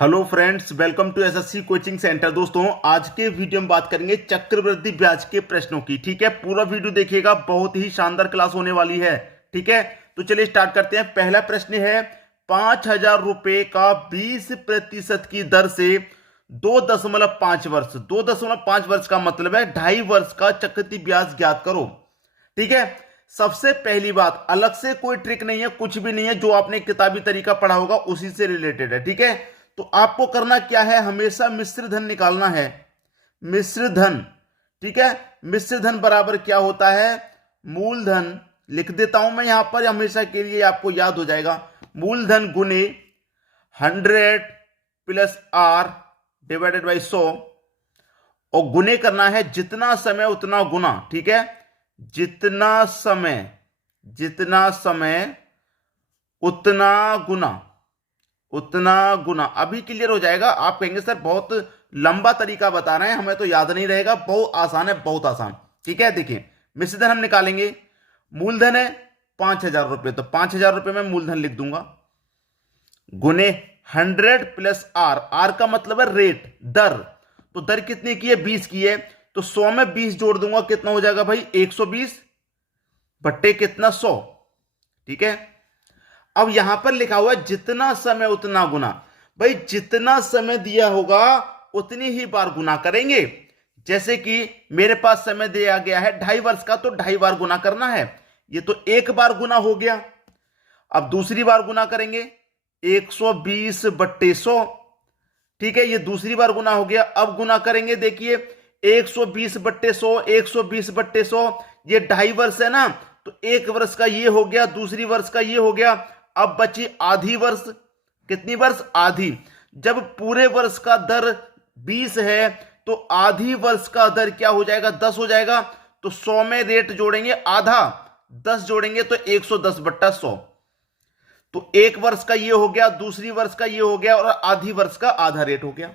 Hello friends, welcome to SSC coaching centre. दोस्तों, आज के वीडियो में बात करेंगे चक्रवृद्धि ब्याज के प्रश्नों की। ठीक है, पूरा वीडियो देखिएगा, बहुत ही शानदार क्लास होने वाली है। ठीक है, तो चलिए स्टार्ट करते हैं। पहला प्रश्न है, 5,000 रुपए का 20% की दर से 2.5 वर्ष 2.5 वर्ष का मतलब है 2.5 वर्ष का चक्रवृद्धि ब्याज ज्ञात करो। ठीक है, सबसे पहली बात, अलग से कोई ट्रिक नहीं है, कुछ भी नहीं है, जो आपने किताबी तरीका पढ़ा होगा उसी से रिलेटेड है। ठीक है, तो आपको करना क्या है, हमेशा मिश्र धन निकालना है। मिश्र धन, ठीक है, मिश्र धन बराबर क्या होता है, मूलधन। लिख देता हूं मैं यहां पर, हमेशा के लिए आपको याद हो जाएगा। मूलधन गुने 100 प्लस आर डिवाइडेड बाई 100, और गुने करना है जितना समय उतना गुना। ठीक है, जितना समय उतना गुना। अभी क्लियर हो जाएगा। आप कहेंगे सर बहुत लंबा तरीका बता रहे हैं, हमें तो याद नहीं रहेगा। बहुत आसान है, बहुत आसान। ठीक है, देखिए मिश्रधन हम निकालेंगे। मूलधन है 5,000 रुपए, तो 5,000 रुपए में मूलधन लिख दूंगा, गुने 100 प्लस आर। आर का मतलब है रेट, दर। तो दर कितने की है, 20 की है, तो 100 में 20 जोड़ दूंगा, कितना हो जाएगा भाई, 120 बट्टे कितना, 100। ठीक है, अब यहां पर लिखा हुआ है जितना समय उतना गुना। भाई जितना समय दिया होगा उतनी ही बार गुना करेंगे। जैसे कि मेरे पास समय दिया गया है 2.5 वर्ष का, तो 2.5 बार गुना करना है। ये तो एक बार गुना हो गया। अब दूसरी बार गुना करेंगे, 120 बट्टे 100। ठीक है, ये दूसरी बार गुना हो गया। अब गुना करेंगे, देखिए 120 बट्टे 100, 120 बट्टे 100, ये 2.5 वर्ष है ना, तो एक वर्ष का ये हो गया, दूसरी वर्ष का ये हो गया। अब बची आधी वर्ष। कितनी वर्ष, आधी। जब पूरे वर्ष का दर 20 है तो आधी वर्ष का दर क्या हो जाएगा, 10 हो जाएगा। तो 100 में रेट जोड़ेंगे आधा, 10 जोड़ेंगे तो 110 बट्टा 100। तो एक वर्ष का ये हो गया, दूसरी वर्ष का ये हो गया, और आधी वर्ष का आधा रेट हो गया।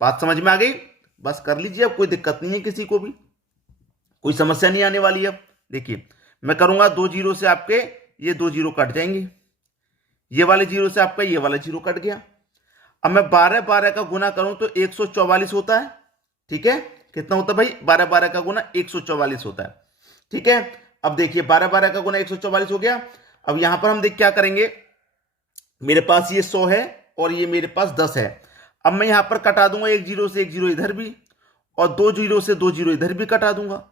बात समझ में आ गई? बस कर लीजिए, अब कोई दिक्कत नहीं है, किसी को भी कोई समस्या नहीं आने वाली है। देखिए मैं करूंगा 2 जीरो से आपके ये 2 जीरो कट जाएंगे, ये वाले जीरो से आपका ये वाला जीरो कट गया। अब मैं 12 का गुना करूं तो 144 होता है। ठीक है, कितना होता है भाई, 12 का गुना 144 होता है। ठीक है, अब देखिए 12 का गुना 144 हो गया। अब यहां पर हम देख क्या करेंगे, मेरे पास ये 100 है और ये मेरे पास 10 है। अब मैं यहां पर कटा दूंगा, एक जीरो से एक जीरो इधर भी, और 2 जीरो से 2 जीरो इधर भी कटा दूंगा।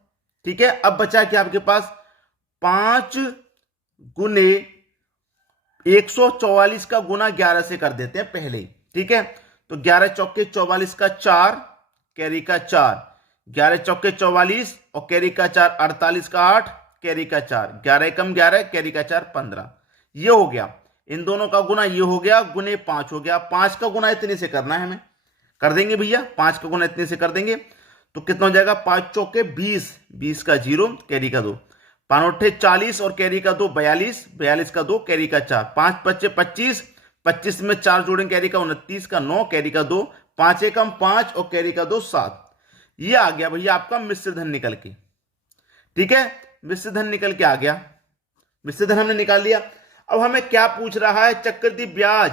ठीक है, अब बचा क्या आपके पास, 5 गुने 144 का गुना 11 से कर देते हैं पहले। ठीक है, तो 11 चौके 44 का 4, कैरी का 4, 11 चौके 44 और कैरी का 4, 48 का 8, कैरी का 4, 11 कम 11, कैरी का 4, 15। ये हो गया, इन दोनों का गुना ये हो गया, गुने 5 हो गया। 5 का गुना इतने से करना है हमें, कर देंगे भैया, 5 का गुना इतने से कर देंगे। तो कितना हो जाएगा, 5 चौके 20, 20 का 0, कैरी का 2, 5 40 और कैरी का 2 42, 42 का 2, कैरी का 4, 5 पच्चे 25, 25 में 4 जोड़ेंगे, कैरी का 29 का 9, कैरी का 2, 5 एकम 5 और कैरी का 2 7। ये आ गया भैया आपका मिश्र धन निकल के। ठीक है, मिश्र धन निकल के आ गया, मिश्र धन हमने निकाल लिया। अब हमें क्या पूछ रहा है, चक्रवृद्धि ब्याज।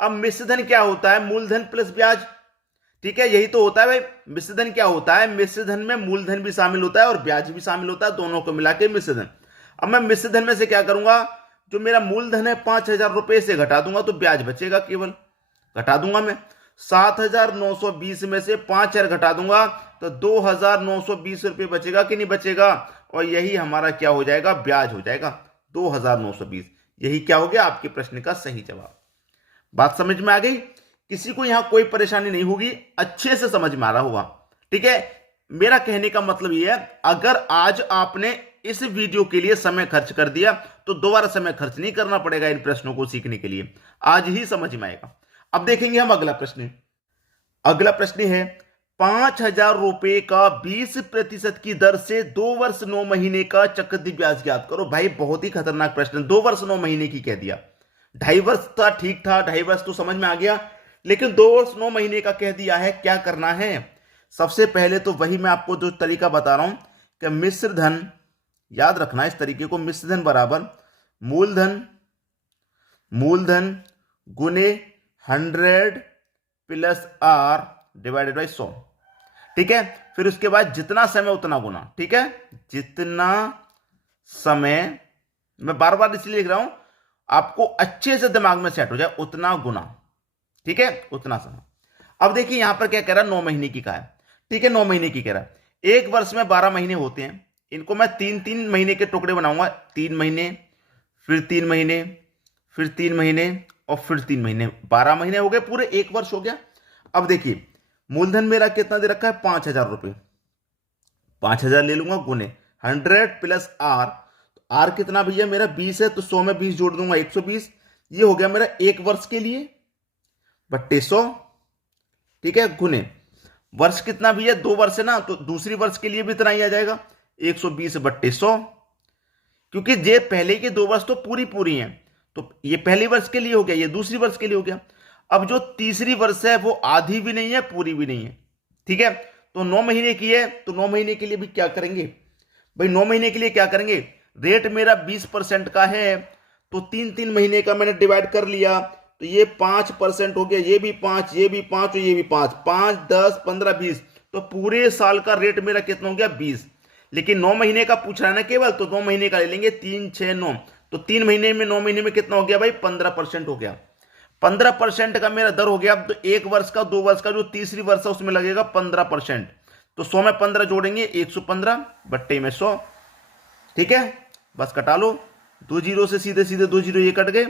अब मिश्र धन क्या होता है, मूलधन प्लस ब्याज। ठीक है, यही तो होता है भाई। मिश्रधन क्या होता है, मिश्रधन में मूलधन भी शामिल होता है और ब्याज भी शामिल होता है, दोनों को मिला के मिश्रधन। अब मैं मिश्रधन में से क्या करूंगा, जो मेरा मूलधन है 5,000 रुपए से घटा दूंगा तो ब्याज बचेगा, केवल घटा दूंगा मैं। 7,920 में से 5,000 घटा दूंगा तो 2,920 रुपए बचेगा कि नहीं बचेगा, और यही हमारा क्या हो जाएगा, ब्याज हो जाएगा 2,920। यही क्या हो गया, आपके प्रश्न का सही जवाब। बात समझ में आ गई? किसी को यहां कोई परेशानी नहीं होगी, अच्छे से समझ में आ रहा होगा। ठीक है, मेरा कहने का मतलब यह है, अगर आज आपने इस वीडियो के लिए समय खर्च कर दिया तो दोबारा समय खर्च नहीं करना पड़ेगा इन प्रश्नों को सीखने के लिए, आज ही समझ में आएगा। अब देखेंगे हम अगला प्रश्न। अगला प्रश्न है, 5,000 रुपए का 20% की दर से 2 वर्ष 9 महीने का चक्रवृद्धि ब्याज ज्ञात करो। भाई बहुत ही खतरनाक प्रश्न, 2 वर्ष 9 महीने की कह दिया। 2.5 वर्ष था, ठीक था, 2.5 वर्ष तो समझ में आ गया, लेकिन 2 वर्ष 9 महीने का कह दिया है। क्या करना है, सबसे पहले तो वही मैं आपको जो तरीका बता रहा हूं कि मिश्र धन, याद रखना इस तरीके को, मिश्र धन बराबर मूलधन गुने 100 प्लस आर डिवाइडेड बाई 100। ठीक है, फिर उसके बाद जितना समय उतना गुना। ठीक है, जितना समय, मैं बार बार इसलिए लिख रहा हूं आपको अच्छे से दिमाग में सेट हो जाए, उतना गुना। ठीक है, उतना समय। अब देखिए यहां पर क्या कह रहा है, 9 महीने की का है। ठीक है, 9 महीने की कह रहा है। एक वर्ष में 12 महीने होते हैं, इनको मैं 3-3 महीने के टुकड़े बनाऊंगा। 3 महीने, फिर 3 महीने, फिर 3 महीने और फिर 3 महीने। 12 महीने हो गए पूरे, एक वर्ष हो गया। अब देखिए मूलधन मेरा कितना दे रखा है, 5,000 रुपये। 5,000 ले लूंगा गुने 100 प्लस आर। आर कितना भैया मेरा 20 है, तो 100 में 20 जोड़ दूंगा 120। ये हो गया मेरा एक वर्ष के लिए बट्टे 100। ठीक है, गुने वर्ष कितना भैया 2 वर्ष है ना, तो दूसरी वर्ष के लिए भी इतना ही आ जाएगा 120 बट्टे 100। क्योंकि ये पहले के 2 वर्ष तो पूरी पूरी हैं, तो ये पहले वर्ष के लिए हो गया, ये दूसरी वर्ष के लिए हो गया। अब जो तीसरी वर्ष है वो आधी भी नहीं है, पूरी भी नहीं है। ठीक है, तो 9 महीने की है, तो 9 महीने के लिए भी क्या करेंगे भाई, 9 महीने के लिए क्या करेंगे, रेट मेरा 20% का है, तो 3-3 महीने का मैंने डिवाइड कर लिया, तो ये 5% हो गया, ये भी 5, ये भी 5 और ये भी 5, 5, 10, 15, 20, तो पूरे साल का रेट मेरा कितना हो गया 20। लेकिन 9 महीने का पूछ रहा है ना केवल, तो 9 महीने का ले लेंगे, 3, 6, 9, तो 3 महीने में 9 महीने में कितना हो गया भाई 15% हो गया। 15% का मेरा दर हो गया। अब तो एक वर्ष का 2 वर्ष का जो तीसरी वर्ष है उसमें लगेगा 15%, तो 100 में 15 जोड़ेंगे 115 बट्टे में 100। ठीक है, बस कटा लो, 2 जीरो से सीधे सीधे 2 जीरो ये कट गए,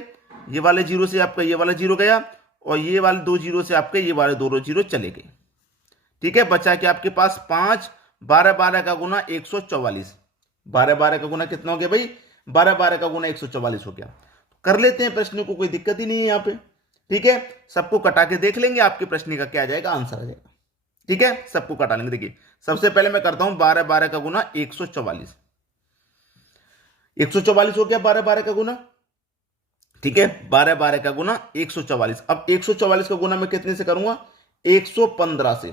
ये वाले जीरो से आपका ये वाला जीरो गया, और ये वाले 2 जीरो से आपके ये वाले 2 जीरो चले गए। ठीक है, बचा कि आपके पास 5, 12 का गुना 144। 12 का गुना कितना हो गया भाई, 12 का गुना 144 हो गया। कर लेते हैं प्रश्न को, कोई दिक्कत ही नहीं है यहाँ पे। ठीक है, सबको कटा के देख लेंगे, आपके प्रश्न का क्या आ जाएगा, आंसर आ जाएगा। ठीक है, सबको कटा लेंगे। देखिए सबसे पहले मैं करता हूं 12 का गुना 144। 144 हो गया 12 का गुना। ठीक है, 12 का गुना 144। अब 144 का गुना मैं कितने से करूंगा, 115 से।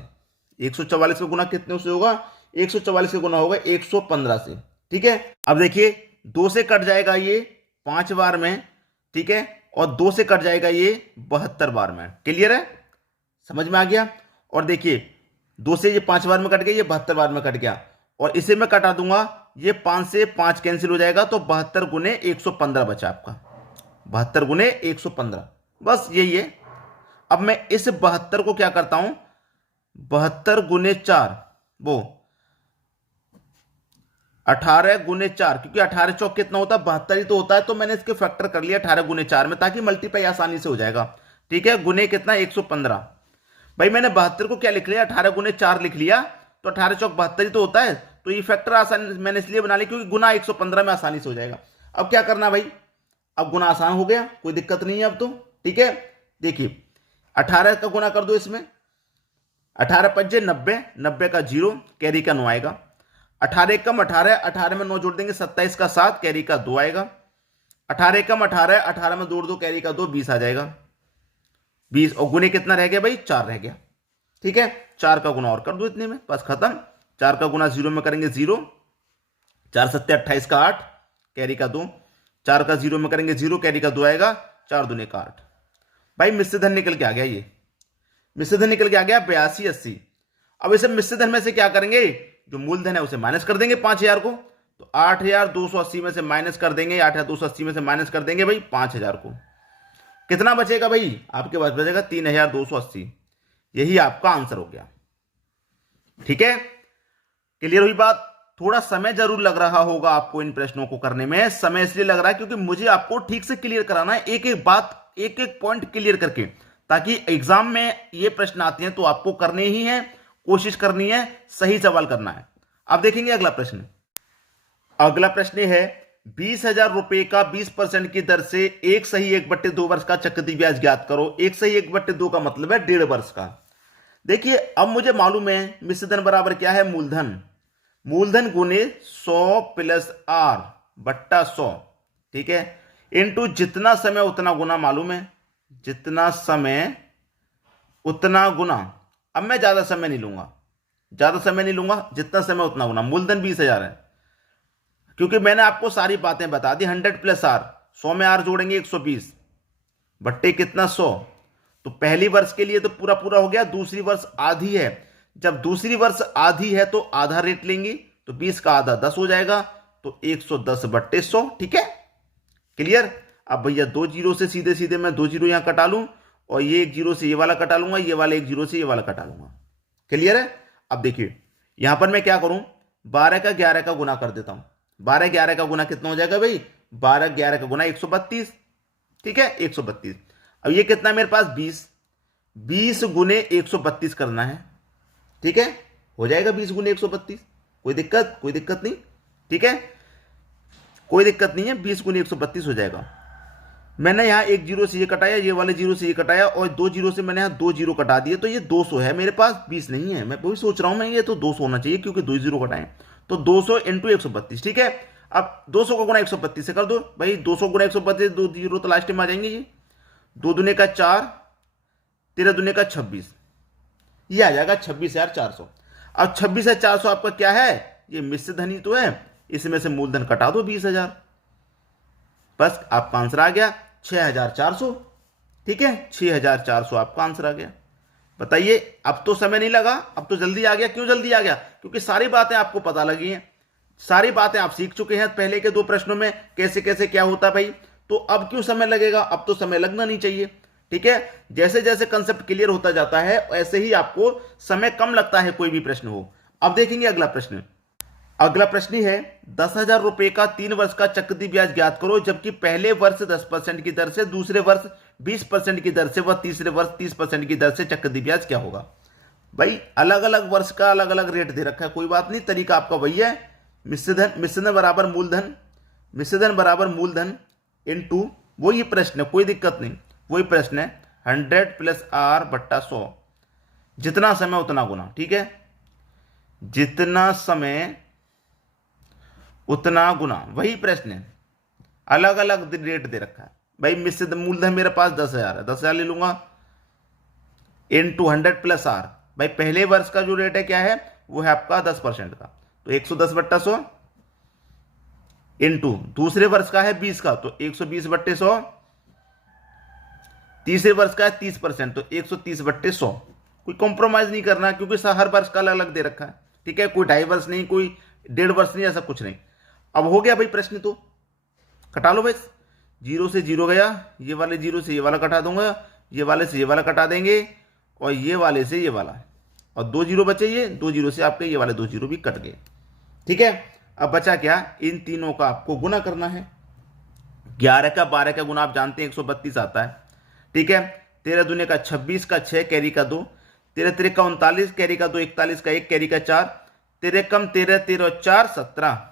144 का गुना कितने से होगा, 144 का गुना होगा 115 से। ठीक है, अब देखिए 2 से कट जाएगा ये 5 बार में। ठीक है, और 2 से कट जाएगा ये 72 बार में। क्लियर है, समझ में आ गया। और देखिए 2 से ये 5 बार में कट गया, ये 72 बार में कट गया, और इसे मैं कटा दूंगा, ये 5 से 5 कैंसिल हो जाएगा, तो 72 गुने 115 बचा आपका, 72 गुने 115, बस यही है। अब मैं इस 72 को क्या करता हूं, 72 गुने 4, वो 18 गुने 4, क्योंकि 18 चौक कितना होता है 72 ही तो होता है, तो मैंने इसके फैक्टर कर लिया 18 गुने 4 में, ताकि मल्टीप्लाई आसानी से हो जाएगा। ठीक है, गुने कितना 115। भाई मैंने 72 को क्या लिख लिया, 18 गुने 4 लिख लिया, तो 18 चौक 72 ही तो होता है, तो ये फैक्टर आसानी मैंने इसलिए बना लिया क्योंकि गुना 115 में आसानी से हो जाएगा। अब क्या करना भाई, अब गुना आसान हो गया, कोई दिक्कत नहीं है अब तो। ठीक है, देखिए 18 का गुना कर दो इसमें, 18 पंजे 90, 90 का 0, कैरी का 9 आएगा। 18 कम 18, 18 में 9 जोड़ देंगे 27 का 7, कैरी का 2 आएगा। 18 कम 18, 18 में जोड़ दो कैरी का 2, 20 आ जाएगा। 20 और गुने कितना रह गया भाई, 4 रह गया। ठीक है, 4 का गुना और कर दो इतने में, बस खत्म। 4 का गुना 0 में करेंगे 0, 4 सत्ते 28 का 8, कैरी का 2, 4 का 0 में करेंगे 0, कैरी का 2 आएगा, 4 दूने का 8। भाई मिश्र धन निकल के आ गया, ये मिश्र धन निकल के आ गया 82, 80। अब इसे मिश्र धन में से क्या करेंगे, जो मूलधन है उसे माइनस कर देंगे 5000 को, तो 8280 में से माइनस कर देंगे, 8280 में से माइनस कर देंगे भाई 5000 को, कितना बचेगा भाई आपके पास, बचेगा 3280। यही आपका आंसर हो गया। ठीक है, क्लियर हुई बात। थोड़ा समय जरूर लग रहा होगा आपको इन प्रश्नों को करने में, समय इसलिए लग रहा है क्योंकि मुझे आपको ठीक से क्लियर कराना है, एक एक बात, एक एक पॉइंट क्लियर करके, ताकि एग्जाम में ये प्रश्न आते हैं तो आपको करने ही है, कोशिश करनी है, सही सवाल करना है। अब देखेंगे अगला प्रश्न। अगला प्रश्न है 20,000 रुपए का 20% की दर से 1/1/2 वर्ष का चक्रवृद्धि ब्याज ज्ञात करो। 1/1/2 का मतलब है 1.5 वर्ष का। देखिए अब मुझे मालूम है मिश्र धन बराबर क्या है, मूलधन, मूलधन गुने 100 प्लस आर बट्टा 100। ठीक है, इनटू जितना समय उतना गुना, मालूम है जितना समय उतना गुना। अब मैं ज्यादा समय नहीं लूंगा, ज्यादा समय नहीं लूंगा, जितना समय उतना गुना। मूलधन 20,000 है, क्योंकि मैंने आपको सारी बातें बता दी। 100 प्लस आर, 100 में आर जोड़ेंगे 120 बट्टे कितना 100, तो पहली वर्ष के लिए तो पूरा पूरा हो गया, दूसरी वर्ष आधी है। जब दूसरी वर्ष आधी है तो आधा रेट लेंगे, तो 20 का आधा 10 हो जाएगा, तो 110/100। ठीक है, क्लियर। अब भैया 2 जीरो से सीधे सीधे मैं 2 जीरो यहां कटा लूं, और ये 1 जीरो से ये वाला कटा लूंगा, ये वाला 1 जीरो से ये वाला कटा लूंगा। क्लियर है। अब देखिए यहां पर मैं क्या करूं, 12 का 11 का गुना कर देता हूं। 12 11 का गुना कितना हो जाएगा भाई, 12 11 का गुना 132। ठीक है, 132। अब ये कितना है मेरे पास, 20 गुने 132 करना है। ठीक है, हो जाएगा 20 गुने 132, कोई दिक्कत, कोई दिक्कत नहीं। ठीक है, कोई दिक्कत नहीं है, 20 गुने 132 हो जाएगा। मैंने यहाँ 1 जीरो से ये कटाया, ये वाले जीरो से ये कटाया, और 2 जीरो से मैंने यहाँ 2 जीरो कटा दिए, तो ये 200 है मेरे पास, 20 नहीं है। मैं वही सोच रहा हूं, मैं ये तो 200 होना चाहिए क्योंकि 2 जीरो कटाए, तो 200 इंटू 132। ठीक है, अब 200 का गुना 132 से कर दो भाई, 200 गुना 132, 2 जीरो तो लास्ट में आ जाएंगे जी। 2 दूने का 4, 13 दूने का 26, ये आ जाएगा 26,400। अब 26,400 आपका क्या है, ये मिश्र धन ही तो है, इसमें से मूलधन कटा दो 20,000, बस आपका आंसर आ गया 6,400। ठीक है, 6,400 आपका आंसर आ गया। बताइए, अब तो समय नहीं लगा, अब तो जल्दी आ गया। क्यों जल्दी आ गया, क्योंकि सारी बातें आपको पता लगी हैं, सारी बातें आप सीख चुके हैं पहले के 2 प्रश्नों में, कैसे कैसे क्या होता भाई। तो अब क्यों समय लगेगा, अब तो समय लगना नहीं चाहिए। ठीक है, जैसे जैसे कंसेप्ट क्लियर होता जाता है ऐसे ही आपको समय कम लगता है, कोई भी प्रश्न हो। अब देखेंगे अगला प्रश्न। अगला प्रश्न है 10,000 रुपए का 3 वर्ष का चक्रवृद्धि ब्याज ज्ञात करो, जबकि पहले वर्ष 10% की दर से, दूसरे वर्ष 20% की दर से व तीसरे वर्ष 30% की दर से चक्रवृद्धि ब्याज क्या होगा। भाई अलग अलग वर्ष का अलग अलग रेट दे रखा है, कोई बात नहीं, तरीका आपका वही है। मिश्रधन बराबर मूलधन, मिश्रधन बराबर मूलधन इनटू, वही प्रश्न है, कोई दिक्कत नहीं, वही प्रश्न है। 100 + R/100, जितना समय उतना गुना। ठीक है, जितना समय उतना गुना, वही प्रश्न है, अलग अलग रेट दे रखा है भाई। मिश्र मूलधन मेरे पास 10,000 है, 10,000 ले लूंगा, इनटू 100 + R। भाई पहले वर्ष का जो रेट है क्या है, वो है आपका 10% का, तो 110/100, इनटू दूसरे वर्ष का है 20 का, तो 120/100, तीसरे वर्ष का है 30%, तो 130/100। कोई कॉम्प्रोमाइज नहीं करना, क्योंकि हर वर्ष का अलग अलग दे रखा है। ठीक है, कोई 2.5 वर्ष नहीं, कोई 1.5 वर्ष नहीं, ऐसा कुछ नहीं। अब हो गया भाई प्रश्न, तो कटा लो बस। 0 से 0 गया, ये वाले 0 से ये वाला कटा दूंगा, ये वाले से ये वाला कटा देंगे, और ये वाले से ये वाला, और 2 जीरो बचे, ये 2 जीरो से आपके ये वाले 2 जीरो भी कट गए। ठीक है, अब बचा क्या, इन तीनों का आपको गुना करना है। 11 का 12 का गुना आप जानते हैं 132 आता है। ठीक है, 13 दूने का 26 का 6 कैरी का 2, 13 3 का 39 कैरी का 2, 41 का 1 कैरी का 4, 13 कम 13, 13 और 4 17।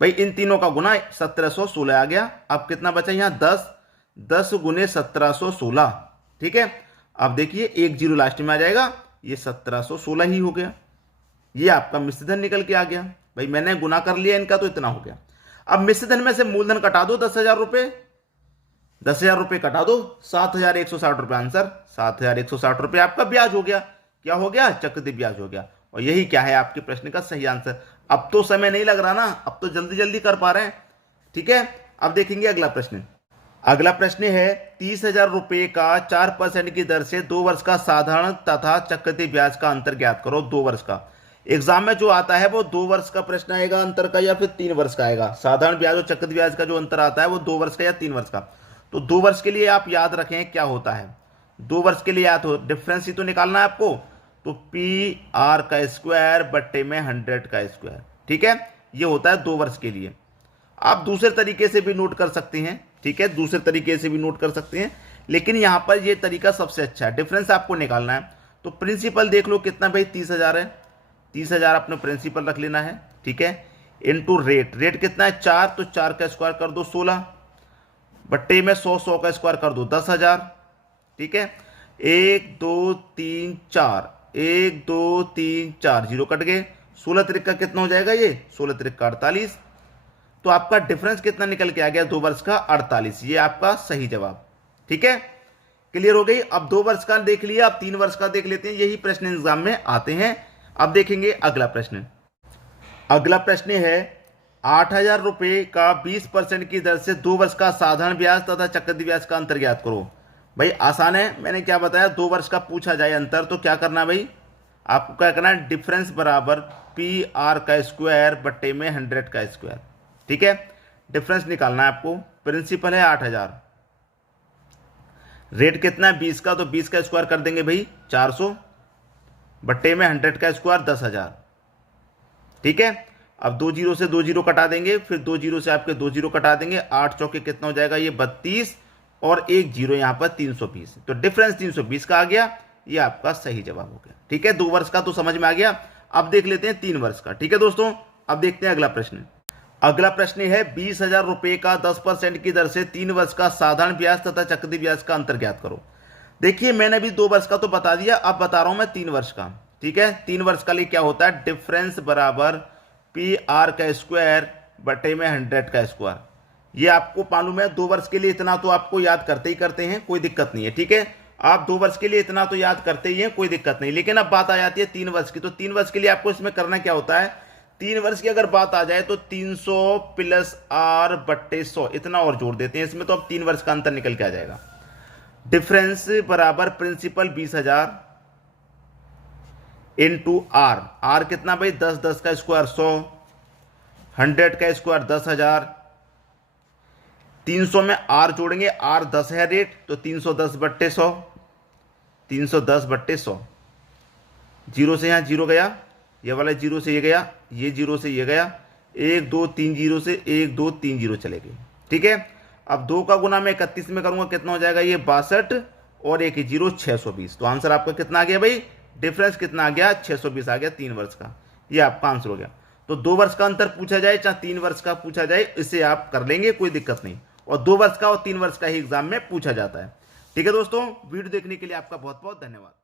भाई इन तीनों का गुना 1716 आ गया। अब कितना बचा यहाँ, 10 गुने 1716। ठीक है, अब देखिए 1 जीरो लास्ट में आ जाएगा, ये 1716 ही हो गया। ये आपका मिश्रधन निकल के आ गया। भाई मैंने गुना कर लिया इनका, तो इतना हो गया। अब मिश्रधन में से मूलधन कटा दो 10,000 रुपए, 10,000 रुपए कटा दो, 7,160 रुपए आंसर। 7,160 रुपए आपका ब्याज हो गया। क्या हो गया, चक्रवृद्धि ब्याज हो गया। और यही क्या है आपके प्रश्न का सही आंसर। अब तो समय नहीं लग रहा ना, अब तो जल्दी जल्दी कर पा रहे हैं। ठीक है, अब देखेंगे अगला प्रश्न। अगला प्रश्न है 30,000 रुपए का 4% की दर से 2 वर्ष का साधारण तथा चक्रवृद्धि ब्याज का अंतर ज्ञात करो। 2 वर्ष का एग्जाम में जो आता है वो 2 वर्ष का प्रश्न आएगा अंतर का, या फिर 3 वर्ष का आएगा। साधारण ब्याज और चक्रवृद्धि ब्याज का जो अंतर आता है वो 2 वर्ष का या 3 वर्ष का। तो 2 वर्ष के लिए आप याद रखें क्या होता है। 2 वर्ष के लिए याद हो, डिफरेंस ही तो निकालना है आपको। तो PR² बट्टे में 100²। ठीक है, ये होता है 2 वर्ष के लिए। आप दूसरे तरीके से भी नोट कर सकते हैं। ठीक है, दूसरे तरीके से भी नोट कर सकते हैं, लेकिन यहां पर ये तरीका सबसे अच्छा है। डिफरेंस आपको निकालना है, तो प्रिंसिपल देख लो कितना भाई, 30,000 है। 30,000 अपने प्रिंसिपल रख लेना है। ठीक है, इनटू रेट, रेट कितना है 4, तो 4 का स्क्वायर कर दो 16, बट्टे में 100 का स्क्वायर कर दो 10,000। ठीक है, 1 2 3 4, 1 2 3 4 जीरो कट गए। 16 त्रिक का कितना हो जाएगा, ये 16 त्रिक का 48। तो आपका डिफरेंस कितना निकल के आ गया 2 वर्ष का, 48। ये आपका सही जवाब। ठीक है, क्लियर हो गई। अब 2 वर्ष का देख लिया, अब 3 वर्ष का देख लेते हैं। यही प्रश्न एग्जाम में आते हैं। अब देखेंगे अगला प्रश्न। अगला प्रश्न है 8,000 रुपए का 20% की दर से 2 वर्ष का साधारण ब्याज तथा चक्रवृद्धि ब्याज का अंतर ज्ञात करो। भाई आसान है, मैंने क्या बताया, 2 वर्ष का पूछा जाए अंतर तो क्या करना है भाई, आपको क्या करना है, डिफरेंस बराबर पी आर का स्क्वायर बट्टे में 100 का स्क्वायर। ठीक है, डिफरेंस निकालना है आपको। प्रिंसिपल है 8000, रेट कितना है 20 का, तो 20 का स्क्वायर कर देंगे भाई 400 बट्टे में 100 का स्क्वायर 10,000। ठीक है, अब 2 जीरो से 2 जीरो कटा देंगे, फिर 2 जीरो से आपके 2 जीरो कटा देंगे, 8 चौके कितना हो जाएगा, ये 32 और 1 जीरो यहाँ पर 320, तो डिफरेंस 320 का आ गया। ये आपका सही जवाब हो गया। ठीक है, 2 वर्ष का तो समझ में आ गया। अब देख लेते हैं 3 वर्ष का। ठीक है दोस्तों, अब देखते हैं अगला प्रश्न। अगला प्रश्न है 20,000 रुपए का 10% की दर से 3 वर्ष का साधारण ब्याज तथा चक्रवृद्धि ब्याज का अंतर ज्ञात करो। देखिए मैंने भी 2 वर्ष का तो बता दिया, अब बता रहा हूं मैं 3 वर्ष का। ठीक है, 3 वर्ष का लिए क्या होता है, डिफरेंस बराबर पी आर का स्क्वायर बटे में 100 का स्क्वायर। ये आपको मालूम है, 2 वर्ष के लिए इतना तो आपको याद करते ही करते हैं, कोई दिक्कत नहीं है। ठीक है, आप 2 वर्ष के लिए इतना तो याद करते ही हैं, कोई दिक्कत नहीं। लेकिन अब बात आ जाती है 3 वर्ष की, तो 3 वर्ष के लिए आपको इसमें करना क्या होता है, 3 वर्ष की अगर बात आ जाए तो 300 प्लस आर बट्टे 100 इतना और जोड़ देते हैं इसमें, तो अब 3 वर्ष का अंतर निकल के आ जाएगा। डिफरेंस बराबर प्रिंसिपल 20,000 इंटू आर, आर कितना भाई 10, 10 का स्क्वायर 100, 100 का स्क्वायर 10,000, 300 में आर जोड़ेंगे, आर 10 है रेट, तो 310 बट्टे 100, 310 बट्टे 100, जीरो से यहाँ जीरो गया, ये वाला जीरो से ये गया, ये जीरो से ये गया, 1 2 3 जीरो से 1 2 3 जीरो चले गए। ठीक है, अब 2 का गुना मैं 31 में करूंगा, कितना हो जाएगा, ये 62 और 1 जीरो 620। तो आंसर आपका कितना आ गया भाई, डिफरेंस कितना आ गया, 620 आ गया 3 वर्ष का। ये आपका आंसर हो गया। तो 2 वर्ष का अंतर पूछा जाए चाहे 3 वर्ष का पूछा जाए, इसे आप कर लेंगे, कोई दिक्कत नहीं। और 2 वर्ष का और 3 वर्ष का ही एग्जाम में पूछा जाता है। ठीक है दोस्तों, वीडियो देखने के लिए आपका बहुत बहुत धन्यवाद।